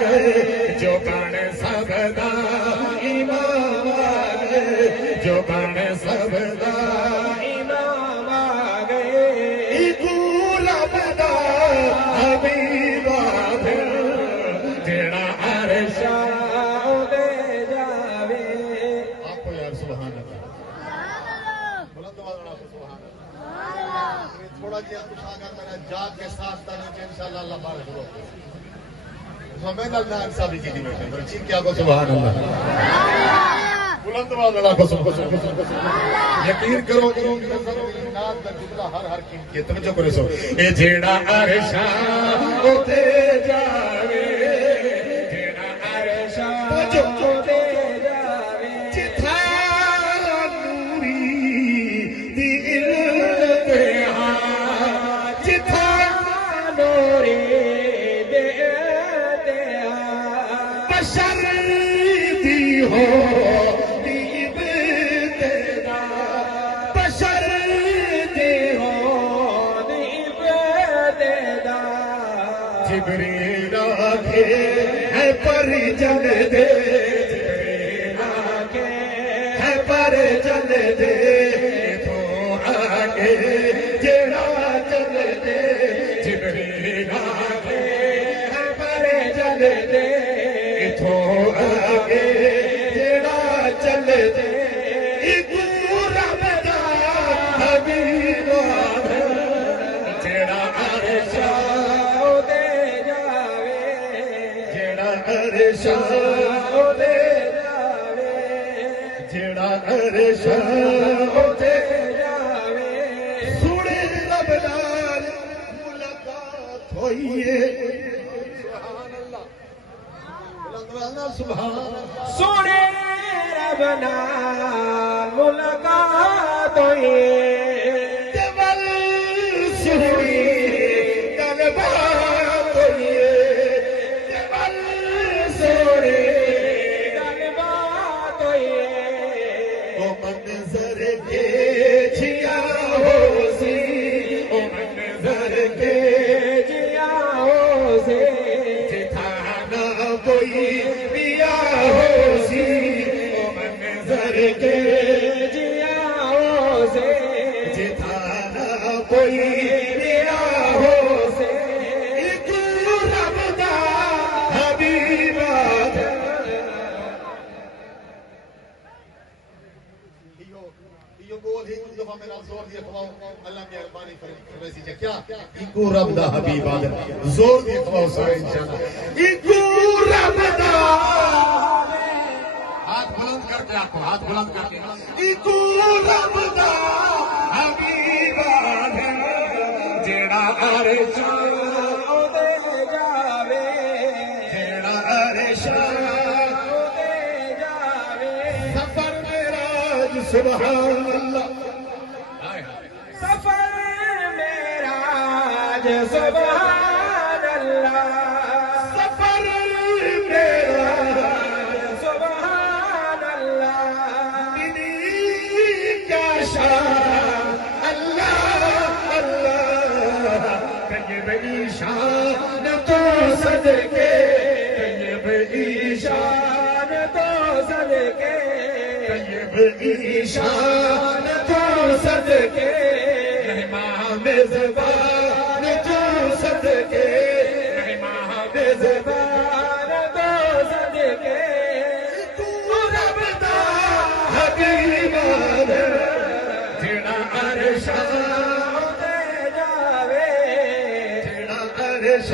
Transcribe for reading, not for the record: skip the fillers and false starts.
گئے جو بن سب دا امام آ گئے جو بن سب دا امام آ گئے رب دا حبیب پھر جڑا عرش دے جاوے آپ کو یار سبحان اللہ بلند آواز میں سبحان اللہ تھوڑا جہا کچھ آگا میرا جاگ کے ساتھ تھا نیچے انشاءاللہ اللہ بارک ہو ہمیں اللہ صاحب کی دی بیٹھے پر چیز کیا کو سبحان اللہ بلند آواز اللہ کو سبحان یقین کرو نات دا جملہ ہر کی توجہ کرو سو اے جیڑا عرش تے جاوے جیڑا عرش تے جاوے جتھا نوری دی التہا جتھا نوری دے التہا بشر دی ہو جبریل آگے ہے پر جل دے جبریل آگے ہے پر جل دے تو آگے جڑا جل دے جبریل آگے ہے پر جل دے تو آگے جڑا جل دے رب دا حبیب جڑا عرش عرش دے جاوے جڑا عرش دے جاوے سونے رب نال ملاقات ہوئی ہے سبحان اللہ سبحان سونے رب نال ملاقات ہوئی ہے جبل سوری گل بات ہوئی ہے منظر کے جیا ہو سی او منظر کے جیا ہو سی جتھا نہ کوئی پیا ہو سی او منظر کے جیا ہو سی جتھا نہ کوئی پیا ہو سی ایک رب دا حبیب ایکو رب دا حبیب آدم زور دی خواہ سارے انشاءاللہ ایکو رب دا ہاتھ بلند کر کے آکو ہاتھ بلند کر کے ایکو رب دا حبیب آدم جیڑا عرش دے جاوے جیڑا عرش دے جاوے سفر معراج سبحان اللہ سفر معراج سبحان اللہ سفر معراج سبحان اللہ دلی کیا شان اللہ اللہ طیب ایشان تو صدقے طیب ایشان تو صدقے طیب ایشان تو صدقے امام زبان تو صدقے امام زبان تو صدقے تو رب دا حبیب جڑا عرش دے جاوے جڑا عرش